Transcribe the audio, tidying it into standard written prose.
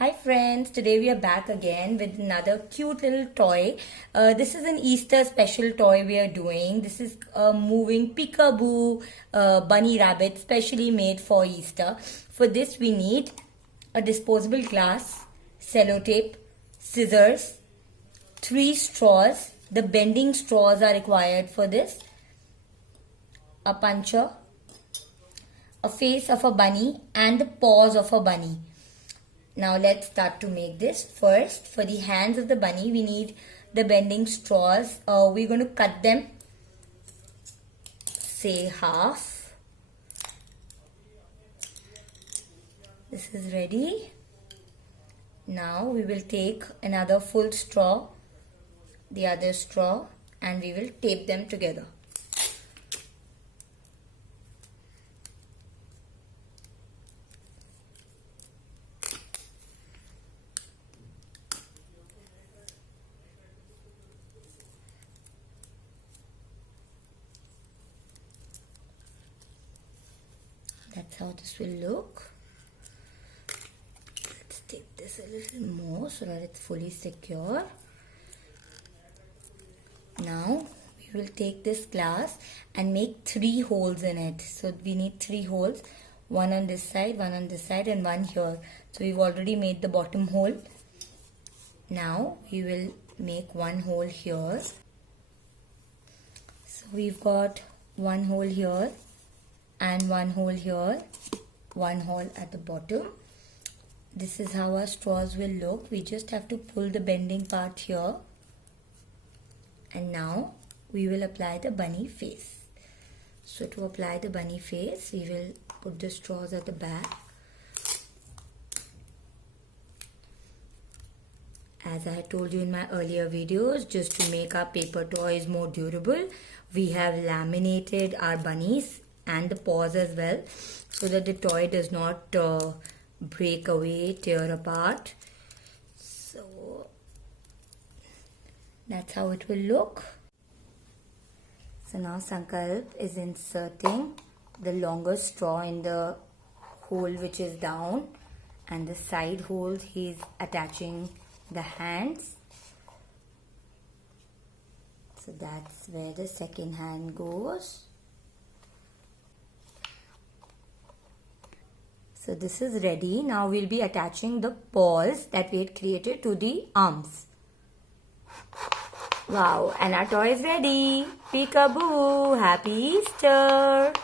Hi friends, today we are back again with another cute little toy. This is an Easter special toy we are doing. This is a moving peekaboo bunny rabbit specially made for Easter. For this we need a disposable glass, sellotape, scissors, 3 straws. The bending straws are required for this. A puncher, a face of a bunny and the paws of a bunny. Now let's start to make this. First, for the hands of the bunny, we need the bending straws. We're going to cut them, say half. This is ready. Now we will take another full straw, the other straw, and we will tape them together. That's how this will look. Let's take this a little more so that it's fully secure. Now we will take this glass and make 3 holes in it. So we need 3 holes, one on this side, one on this side, and one here. So we've already made the bottom hole. Now we will make 1 hole here. So we've got 1 hole here and 1 hole here, 1 hole at the bottom. This is how our straws will look. We just have to pull the bending part here. And now we will apply the bunny face. So to apply the bunny face, we will put the straws at the back. As I had told you in my earlier videos, just to make our paper toys more durable, we have laminated our bunnies and the paws as well, so that the toy does not break away, tear apart. So that's how it will look. So now Sankalp is inserting the longer straw in the hole which is down, and the side holes he is attaching the hands. So that's where the second hand goes. So this is ready. Now we'll be attaching the paws that we had created to the arms. Wow, and our toy is ready. Peekaboo! Happy Easter!